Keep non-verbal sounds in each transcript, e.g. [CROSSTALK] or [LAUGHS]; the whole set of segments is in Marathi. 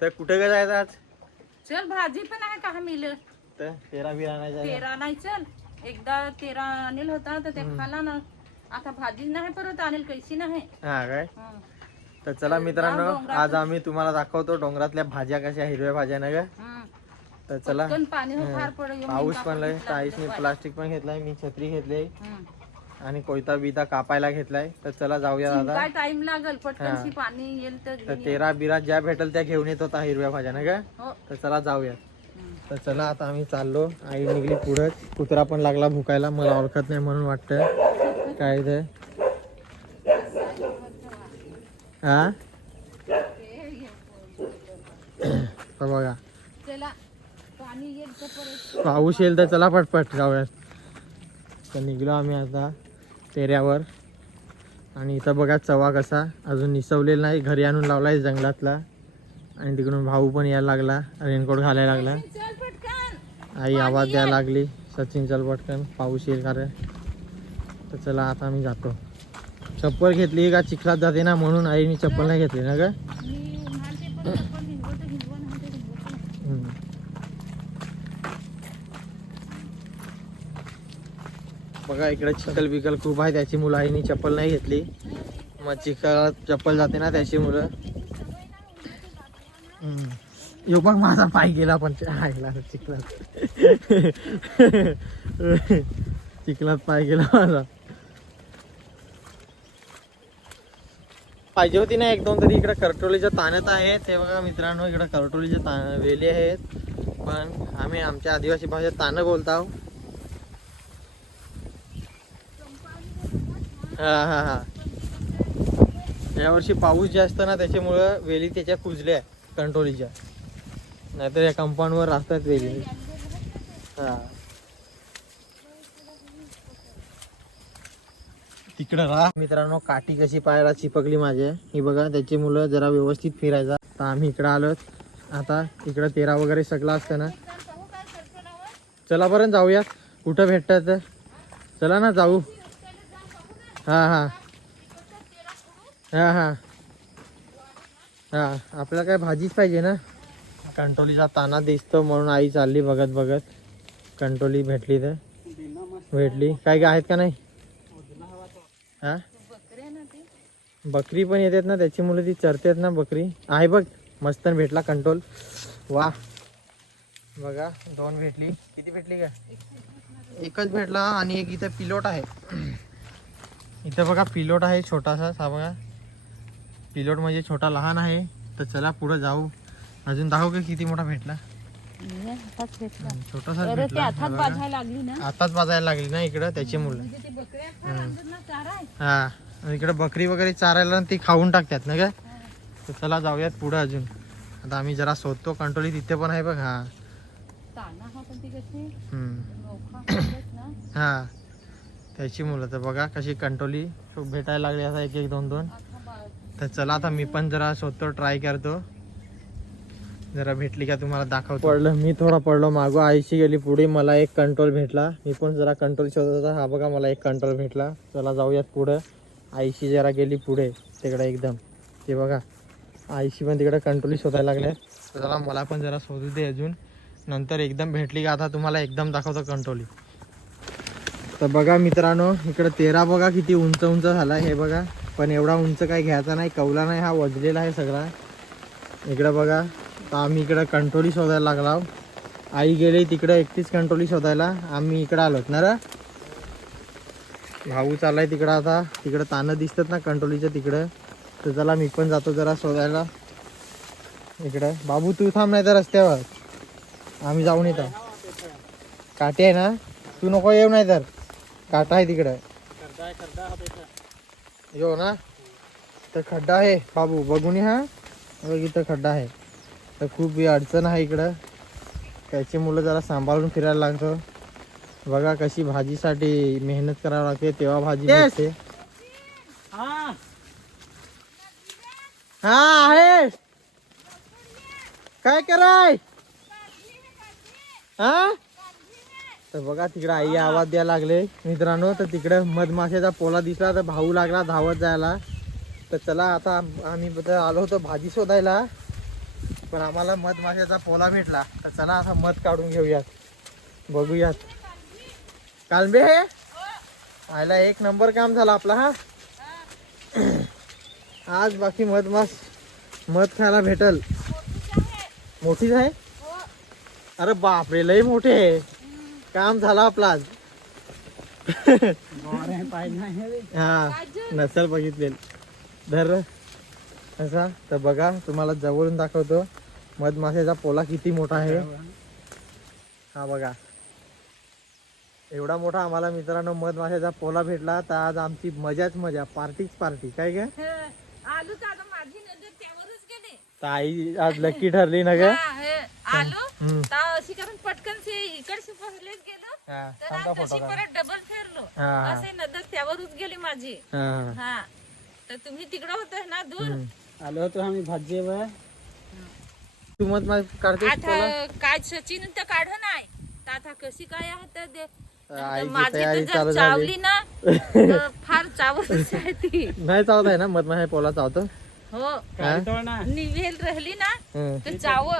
तर कुठे काय जायचं आज? चल भाजी पण आहे का मिल? तर तेरा बिरा नाही जायचं. तेरा नाही चल. एकदा तेरा आणील होता तर ते खाला ना. आता भाजी नाही परत आणेल कैसी नाही. हा काय? हं. तर चला मित्रांनो. आज आम्ही तुम्हाला दाखवतो डोंगरातल्या भाज्या कशा हिरव्या भाज्या ना ग. हं. तर चला. पटकन पाणी. फार पड पाऊस पण लय आईसने प्लास्टिक पण घेतलाय मी छत्री घेतली. हं. आणि कोयता बिता कापायला घेतलाय. तर चला जाऊया दादा. काय टाइम लागल पाणी येईल तर तर बिरा ज्या भेटल त्या घेऊन येत होता हिरव्या भाज्या ना ग हो. तर चला जाऊया. तर चला आता आम्ही चाललो. आई निघली पुढं. कुत्रा पण लागला भुकायला. मला ओळखत नाही म्हणून वाटतं काय ते? हा? तर बघा. चला पाणी येईल तर परत पाऊस येईल तर चला पटपट जाऊयात. तर निघलो आम्ही आता. तेऱ्यावर. आणि इथं बघा चवा कसा अजून निसवलेला नाही. घरी आणून लावला आहे जंगलातला. आणि तिकडून भाऊ पण यायला लागला. रेनकोट घालायला लागला. आई आवाज द्यायला लागली. सचिन चल पटकन. पाऊस येईल कारण तर चला आता आम्ही जातो. चप्पल घेतली का चिखलात जाते ना म्हणून आईने चप्पल नाही घेतली ना ग मी म्हणते पण आपण हिंडवतो हिंडवा म्हणते हिंडवतो हम्म. बघा इकडे चिखल बिकल खूप आहे त्याची मुलं आईने चप्पल नाही घेतली. मग चिखलात चप्पल जाते ना त्याची मुलं. यो बघ माझा पाय गेला पण आईला चिखलात. चिखलात पाय गेला माझा. पाहिजे होती ना एक दोन तरी इकडे करटोलीच्या ताण्यात आहेत. हे बघा मित्रांनो इकडे करटोलीच्या ता वेली आहेत. पण आम्ही आमच्या आदिवासी भाषेत तानं बोलतो हा हा हा. यावर्षी पाऊस जास्त ना त्याच्यामुळं वेली त्याच्या कुजल्या कंटोलीच्या. नाहीतर या कंपाऊंडवर असतात वेली. हा. तिकडं राहा. मित्रांनो काठी कशी पायाला चिपकली माझ्या? ही बघा त्याची मुलं जरा व्यवस्थित फिरायचा तर आम्ही इकडं आलो आता इकडं तेरा वगैरे सगळं असतं ना. चला बरं जाऊया. कुठं भेटतात? तर चला ना जाऊ. हां हां. हां हां. हां आपल्याला काय भाजीच पाहिजे ना? कंट्रोलीचा ताना दिसतो म्हणून आई चालली बघत बघत. कंटोली भेटली तर. भेटली. काय काय आहेत का नाही? हां? बकरी पण येतात ना त्याची मुलं ती चरतात ना बकरी. आहे बघ मस्त भेटला कंट्रोल. वा. बघा दोन भेटली. किती भेटली का एकच भेटला आणि एक इथं पिलोट आहे. इथं बघा पिलोट आहे छोटासा हा बघा. पिलोट म्हणजे छोटा लहान आहे. तर चला पुढं जाऊ. अजून दाखव का किती मोठा भेटला. छोटासा बघा. बाजायला लागली ना? आताच इकडं? त्याची मुलं. म्हणजे. हा. आणि इकडे बकरी वगैरे चारायला ती खाऊन टाकतात ना काय तर चला जाऊयात पुढे अजून. आता आम्ही जरा शोधतो. कंट्रोली तिथे पण आहे बघ हा. हा. [COUGHS] त्याची मुलं तर बघा कशी कंट्रोली भेटायला लागली आता एक एक दोन दोन. तर चला आता मी पण जरा शोधतो ट्राय करतो. जरा भेटली का तुम्हाला दाखवतो. पडलं मी थोडा पडलो मागो आईशी गेली पुढे मला एक कंट्रोल भेटला. मी पण जरा कंट्रोल शोधत होता हा बघा मला एक कंट्रोल भेटला. चला जाऊयात पुढं. आईशी जरा गेली पुढे तिकडे एकदम. ते बघा आईशी पण तिकडे कंट्रोल शोधायला लागले चला मला पण जरा शोधू दे अजून. नंतर एकदम भेटली का आता तुम्हाला एकदम दाखवतो कंट्रोली तर बघा मित्रांनो इकडं तेरा बघा किती उंच उंच झाला हे बघा. पण एवढा उंच काही घ्यायचा नाही कवला नाही हा वजलेला आहे सगळा. इकडं बघा तर आम्ही इकडं कंट्रोली शोधायला लागला आई गेली तिकडं एकटीच कंट्रोली शोधायला. आम्ही इकडं आलोत ना र? भाऊ चाललाय तिकडं आता. तिकडं तानं दिसतात ना कंट्रोलीच्या तिकडं. तर चला मी पण जातो जरा शोधायला. इकडं. बाबू तू थांब नाही तर रस्त्यावर. आम्ही जाऊन येतो. काटे आहे ना? तू नको येऊ नाही तर. काटा आहे तिकडं। यो ना तर खड्डा आहे बाबू बघून हा बघ इथं खड्डा आहे तर खूप ही अडचण आहे इकडं. त्याची मुलं जरा सांभाळून फिरायला लागतं. बघा कशी भाजीसाठी मेहनत करावी लागते तेव्हा भाजी भेटते. हा. आहे काय कराय? हा? तर बघा तिकडे आई आवाज द्यायला लागले. मित्रांनो तर तिकडे मधमाशाचा पोला दिसला तर भाऊ लागला धावत जायला. तर चला आता आम- आम्ही आलो होतो भाजी शोधायला. पण आम्हाला मधमाशाचा पोला भेटला. तर चला आता मध काढून घेऊयात. बघूयात. कालबे आयला एक नंबर काम झाला आपला हा? आज बाकी मधमास मध खायला भेटल. मोठीच आहे? अरे बापरे लय मोठे आहे. काम झालं आपलं आज. हा नसल बघितले धर. असा तर बघा तुम्हाला जवळून दाखवतो. मधमाशाचा पोला किती मोठा आहे. हा बघा. एवढा मोठा आम्हाला मित्रांनो मधमाशाचा पोला भेटला तर आज आमची मजाच मजा. पार्टीच पार्टी काय काय तर आई आज लकी ठरली ना ग? आलू. तर अशी करून पटकन से इकडचे पहिलेच गेलो. हा, तर तशी काढ. परत डबल फिरलो. असे नजर त्यावरच गेली माझी. हा, तर तुम्ही तिकडं होत ना दूर. आलो होतो आम्ही भाजीवर तू मधमाश काढतेस पोला आता काय सचिन तर काढ नाही. आता कशी काय आहे माझी तर जर चावली ना तर [LAUGHS] फार चावतच आहे ती नाही चावत आहे ना? मधमाशा पोला चावतो? हो. निवेल राहिली ना. तर चाव.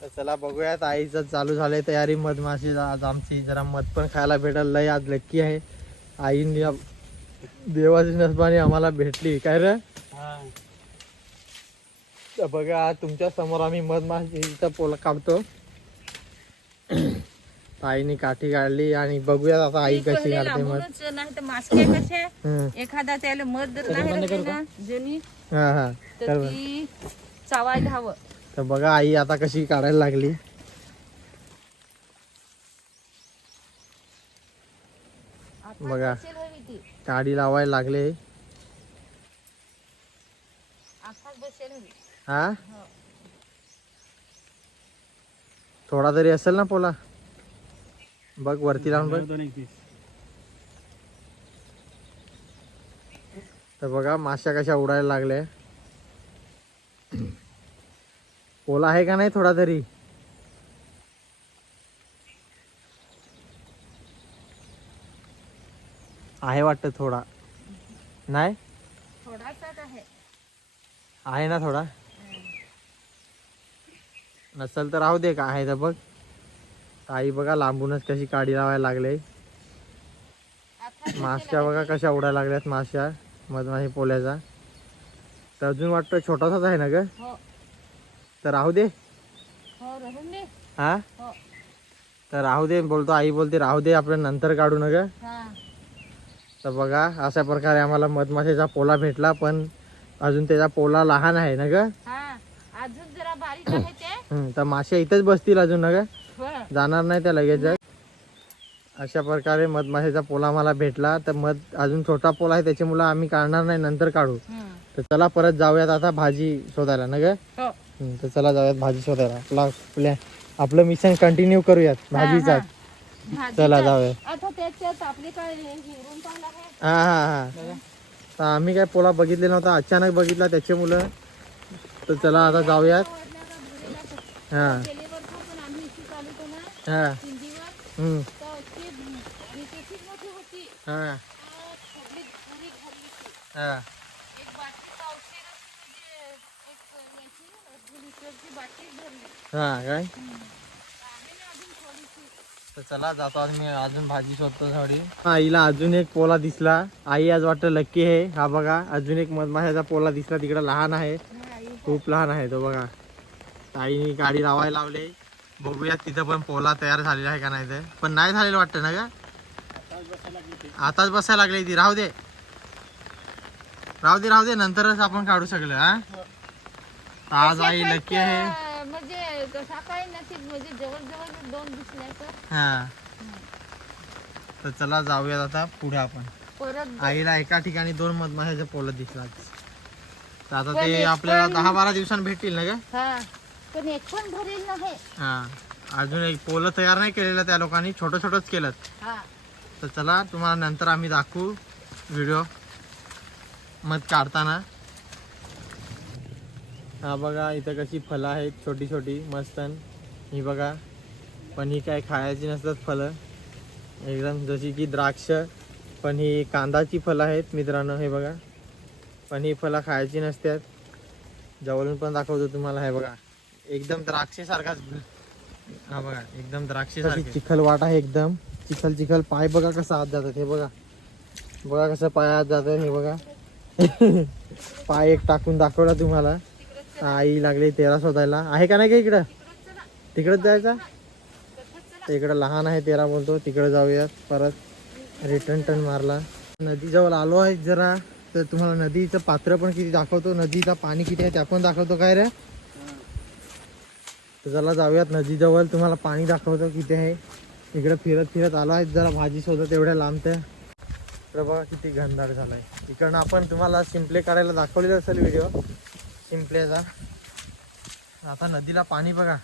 तर चला बघूयात आईचं चालू झालंय तयारी मधमाशी आज आमची जरा मध पण खायला भेटल लय आज लक्की आहे. आईने देवाची नसबानी आम्हाला भेटली काय रे? हा. तर बघा आज तुमच्यासमोर आम्ही मधमाशीचा पोला काढतो तर आईने काठी काढली आणि बघूयात आता आई कशी काढते मध. लांबूनच नाही तर मास्के कसे? हम्म. एखादा त्याला मध नाही हा हा. चावायला हवं तर बघा आई आता कशी काढायला लागली. बघा. बसेल काडी लावायला लागले. हा? थोडा तरी असेल ना पोला? बघ वरती लावून बघ. तर बघा माश्या कशा उडायला लागल्या. पोला आहे का नाही थोडा तरी? आहे वाटतं थोडा. नाही? आहे. ना थोडा? नसल तर राहू दे का? आहे तर बघ. आई बघा लांबूनच कशी काडी लावायला लागले. माश्या बघा कशा उडायला लागल्यात माश्या. मधमाशी पोल्याचा. तर अजून वाटतं छोटासाच आहे ना ग? हो. तर राहू दे. हो हा? हो. तर राहू दे बोलतो आई बोलते राहू दे आपण नंतर काढू ना ग हा. तर बघा अशा प्रकारे आम्हाला मधमाशीचा पोला भेटला पण अजून त्याचा पोला लहान आहे ना ग हा तर माश्या इथेच बसतील अजून ना ग हो. जाणार नाही त्या लगेच अशा प्रकारे मधमाशीचा पोला मला भेटला तर मध अजून छोटा पोला आहे त्याच्यामुळे आम्ही काढणार नाही नंतर काढू. तर चला परत जाऊयात आता भाजी शोधायला ना ग तर चला जाऊयात भाजी शोधायला. आपला आपल्या आपलं मिशन कंटिन्यू करूयात. भाजीचाच. भाजी चला जाऊया. आता त्याच्यात आपली काय हिरून पाहिलं आहे. हा हा हा. तर आम्ही काय पोला बघितले नव्हता. अचानक बघितला त्याच्यामुळं तर चला आता जाऊयात? हा. केलीवरचं पण आम्ही इथे चालू होतो ना हा. हिंदीवर हम्म, तर ती आणि त्याचीच मोठी होती हा. आ, सगळी घरी घालली ती हा एक बाटलीचं औषध म्हणजे एक याची अर्धी लिटरची बाटली भरली हा काय? तर चला जातो आज मी अजून भाजी शोधतो थोडी. आईला अजून एक पोला दिसला. आई आज वाटतं लक्की आहे. हा बघा अजून एक मधमाशाचा पोला दिसला. तिकडे लहान आहे. खूप लहान आहे तो बघा. आईने गाडी लावायला लावली. बघूया तिथं पण पोला तयार झालेला आहे का नाही ते. पण नाही झालेलं वाटतं ना का आताच बसायला लागली ती. राहू दे. राहू दे राहू दे. नंतरच आपण काढू शकलो हा? आज आई लक्की आहे. म्हणजे कसा काय नशीब म्हणजे जवळ जवळ दोन दिसल्याचं हा. तर चला जाऊयात आता पुढे आपण. परत आईला एका ठिकाणी दोन मधमाशाचे पोलं दिसलात तर आता पण ते एक आपल्याला पण- दहा बारा दिवसांनी भेटतील ना का हा. पण एक पण भरेल नाही हा. अजून एक पोलं तयार नाही केलेलं त्या लोकांनी छोटं छोटंच केलं हा. तर चला तुम्हाला नंतर आम्ही दाखवू व्हिडिओ मध काढताना. हा बघा इथं कशी फळं आहेत छोटी छोटी मस्त ही बघा पण ही काय खायची नसतात फळं एकदम जशी की द्राक्ष पण ही कांदाची फळं आहेत मित्रांनो हे बघा. पण ही फळं खायची नसतात. जवळून पण दाखवतो तुम्हाला हे बघा. एकदम द्राक्षेसारखाच. हा बघा एकदम द्राक्षेसारखी. चिखल वाट आहे एकदम. चिखल चिखल पाय बघा कसं आत जातात हे बघा. बघा कसं पाय आत जातात हे बघा. [LAUGHS] पाय एक टाकून दाखवला तुम्हाला. आई लागली तेरा शोधायला. आहे का नाही का इकडं? तिकडंच जायचा? इकडं लहान आहे तेरा बोलतो. तिकडे जाऊयात परत. रिटर्न टर्न मारला. नदीजवळ आलो आहे जरा. तर तुम्हाला नदीचं पात्र पण किती दाखवतो. नदीचा पाणी किती आहे त्या पण दाखवतो काय रे? तर चला जाऊयात नदीजवळ. तुम्हाला पाणी दाखवतो किती आहे. इकडे फिरत फिरत आलो आहे. जरा भाजी शोधत एवढ्या लांब तर. बघा किती घनदाट झालाय इकडनं आपण तुम्हाला सिम्पले काढायला दाखवलेलं असेल व्हिडिओ शिंपल्याचा आता नदीला पाणी बघा.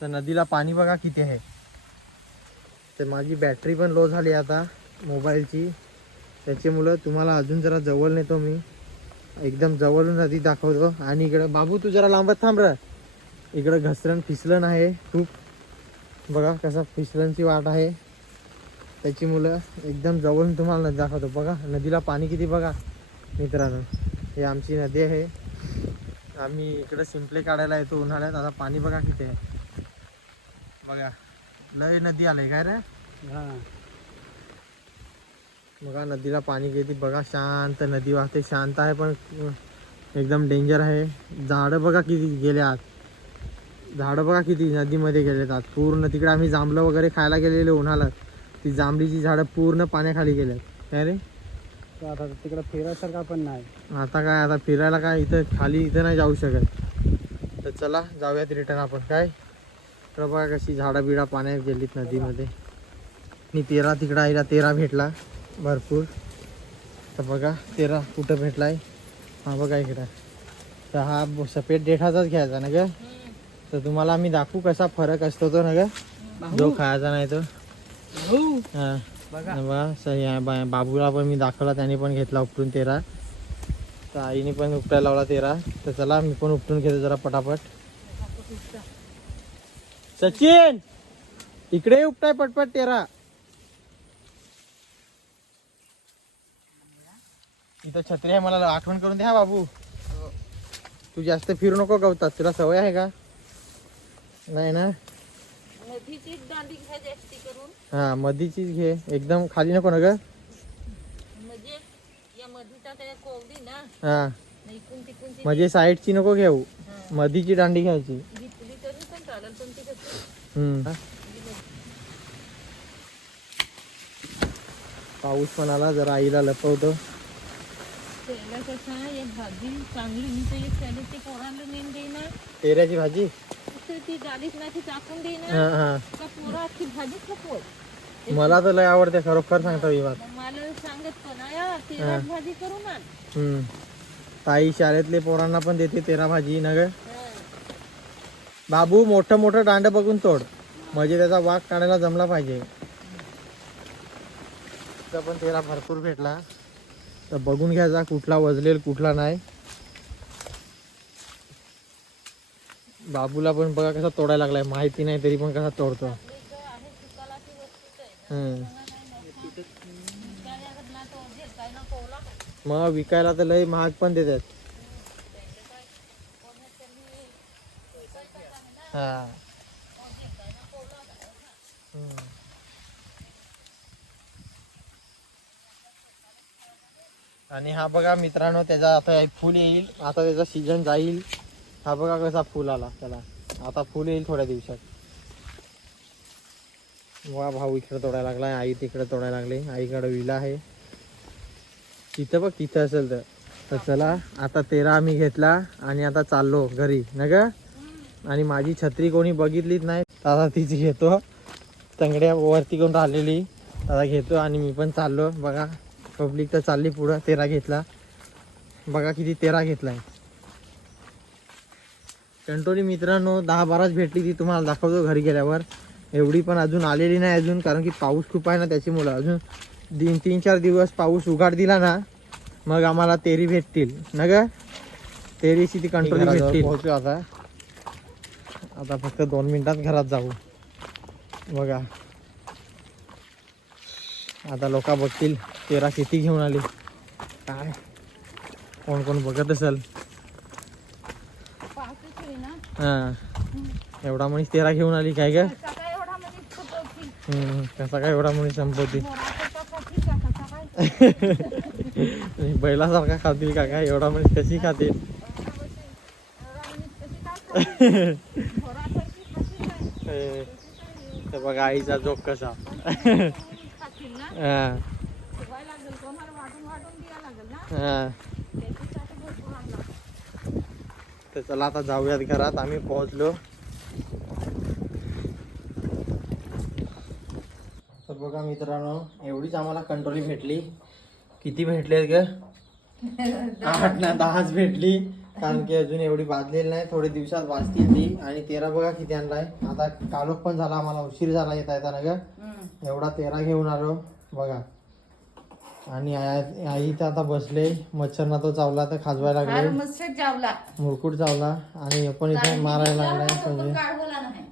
तर नदीला पाणी बघा किती आहे. तर माझी बॅटरी पण लो झाली आता मोबाईलची त्याच्यामुळं तुम्हाला अजून जरा जवळ नेतो मी. एकदम जवळून नदी दाखवतो. आणि इकडं बाबू तू जरा लांबत थांब र. इकडं घसरण फिसलन आहे खूप. बघा कसं फिसलनची वाट आहे. त्याची मुलं एकदम जवळून तुम्हाला नदी दाखवतो. बघा नदीला पाणी किती बघा मित्रांनो. ही आमची नदी आहे. आम्ही इकडं शिंपले काढायला येतो उन्हाळ्यात. आता पाणी बघा किती आहे. बघा लय नदी आलंय काय रे? हा. बघा नदीला पाणी किती बघा शांत नदी वाहते. शांत आहे पण एकदम डेंजर आहे. झाडं बघा किती गेले आत झाडं बघा किती नदीमध्ये गेलेत. आत पूर्ण तिकडे आम्ही जांभळं वगैरे खायला गेलेले उन्हाळ्यात. ती जांभळीची झाडं पूर्ण पाण्याखाली गेल्यात. काय रे? तर आता तिकडं फिरायसारखा पण नाही. आता काय आता फिरायला काय इथं खाली इथं नाही जाऊ शकत. तर चला जाऊयात रिटर्न आपण. काय? तर बघा कशी झाडं बिडा पाण्यात गेलीत नदीमध्ये. आणि तेरा तिकडं आईला तेरा भेटला भरपूर. तर बघा तेरा कुठं भेटलाय? हा बघा इकडं. तर हा सफेद देठाचाच घ्यायचा ना ग? तर तुम्हाला आम्ही दाखवू कसा फरक असतो तो ना ग? जो खायचा नाही तो. हा. बघा बाबूला पण मी दाखवला त्याने पण घेतला उपटून तेरा. तर आईने पण उपटायला लावला तेरा. तर चला मी पण उपटून घेतो जरा पटापट. सचिन! इकडे उपटाय पटपट तेरा. इथं छत्री आहे मला आठवण करून द्या बाबू. तू जास्त फिरू नको गवतात. तुला सवय आहे का? नाही ना? हा मधीचीच घे. एकदम खाली नको ना ग. म्हणजे या मधीचा त्या कोवडी ना हा. इकून तिकून ती म्हणजे साईडची नको घेऊ. मधीची दांडी घ्यायची. घेतली तरी पण चालेल पण ती कसं हम्म. पाऊस पण आला जरा आईला लपवतो. त्याला कसं एक भाजी चांगली मी तर एक त्याला ते पोरांना नेऊन देईना. तेऱ्याची भाजी? तर ती गाडीत नाही ती टाकून देईना. हा हा. का पोरं अख्खी भाजी खपवत मला तर लय आवडते खरोखर सांगतो ही बात. मला सांगत पण या तेरा भाजी करून आण हम्म. ताई शाळेतले पोरांना पण देते तेरा भाजी ना ग हा. बाबू मोठं मोठं दांड बघून तोड. म्हणजे त्याचा वाघ काढायला जमला पाहिजे. पण तेरा भरपूर भेटला. तर बघून घ्यायचा कुठला वजलेल कुठला नाही. बाबूला पण बघा कसा तोडायला लागलाय. माहिती नाही तरी पण कसा तोडतो. हम्म. मग विकायला तर लय महाग पण देतात. हा. आणि हा बघा मित्रांनो त्याचा आता फुल येईल. आता त्याचा सीझन जाईल. हा बघा कसा फुल आला त्याला. आता फुल येईल थोड्या दिवसात. वा भाऊ इकडे तोडायला लागला आई तिकडे तोडायला लागली. आईकडे विला आहे. तिथं बघ तिथं असेल तर. तर चला आता तेरा आम्ही घेतला आणि आता चाललो घरी ना ग आणि माझी छत्री कोणी बघितलीच नाही. आता तीच घेतो. तंगड्या वरती करून राहिलेली. आता घेतो आणि मी पण चाललो. बघा पब्लिक तर चालली पुढं. तेरा घेतला. बघा किती तेरा घेतला आहे कंटोली मित्रांनो दहा बाराच भेटली ती तुम्हाला दाखवतो घरी गेल्यावर. एवढी पण अजून आलेली नाही अजून कारण की पाऊस खूप आहे ना त्याच्यामुळं. अजून तीन तीन चार दिवस पाऊस उघाड दिला ना मग आम्हाला तेरी भेटतील. ना ग? तेरीची ती कंट्रोल भेटतील. आता. आता फक्त दोन मिनिटात घरात जाऊ. बघा. आता लोक बघतील तेरा किती घेऊन आली. काय? कोण कोण बघत असेल? हा. एवढा मनीस तेरा घेऊन आली काय ग? कसा काय एवढा मध्ये फुटवतील? हम्म, कसा काय एवढा मनीस संपवती? [LAUGHS] बैलासारखा खातील का काय? एवढा मनीस कशी खातील? बघा आईचा जोक कसा? हा, ठेवायला लागेल, कोणाला वाटून वाटून द्यायला लागेल ना? हा. त्याच्यासाठी भरपूर आणला. तर चला आता जाऊयात घरात. आम्ही पोहोचलो. तर बघा मित्रांनो एवढीच आम्हाला कंट्रोली भेटली. किती भेटले ग? आठ ना दहाच भेटली. कारण की अजून एवढी भाजलेली नाही. थोडे दिवसात वाजतील ती. आणि तेरा बघा किती आणलाय. आता कालोख पण झाला. आम्हाला उशीर झाला येता येताना ग. एवढा तेरा घेऊन आलो. बघा. आणि आई आई तर आता बसले. मच्छरना तो चावला तर खाजवायला लागले. मस्त जावला मुरकुट चावला. आणि आपण इथे मारायला लागलाय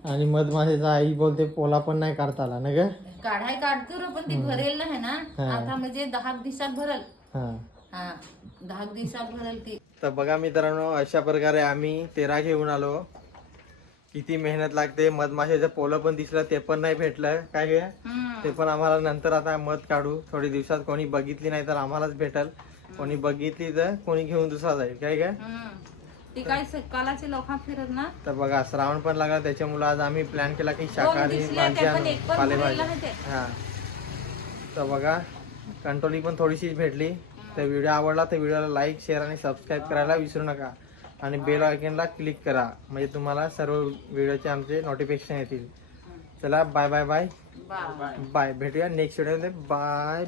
आणि मधमाशाचा आई बोलते पोला पण नाही काढता आला ना ग काढाय काढतो पण ती भरेल नाही ना. आता म्हणजे दहा दिवसात भरल. दहा दिवसात भरल ती. तर बघा मित्रांनो अशा प्रकारे आम्ही तेरा घेऊन आलो. किती मेहनत लागते मधमाशाचं पोलं पण दिसलं ते पण नाही भेटलं काय हम्म. ते पण आम्हाला नंतर आता मध काढू. थोडी दिवसात कोणी बघितली नाही तर आम्हालाच भेटल. कोणी बघितली तर कोणी घेऊन दुसरा जाईल काय काय. ती काय स- कालाचे लोक फिरत ना. तर बघा श्रावण पण लागला त्याच्यामुळे आज आम्ही प्लॅन केला की शाकाहारी भाजी आणू पालेभाजी. हा. तर बघा कंट्रोली पण थोडीशी भेटली. तर व्हिडिओ आवडला तर व्हिडिओला लाईक शेअर आणि सबस्क्राईब करायला विसरू नका. आणि बेल आयकनला क्लिक करा. म्हणजे तुम्हाला सर्व व्हिडिओचे आमचे नोटिफिकेशन येतील. चला बाय बाय बाय बाय भेटूया नेक्स्ट व्हिडिओमध्ये बाय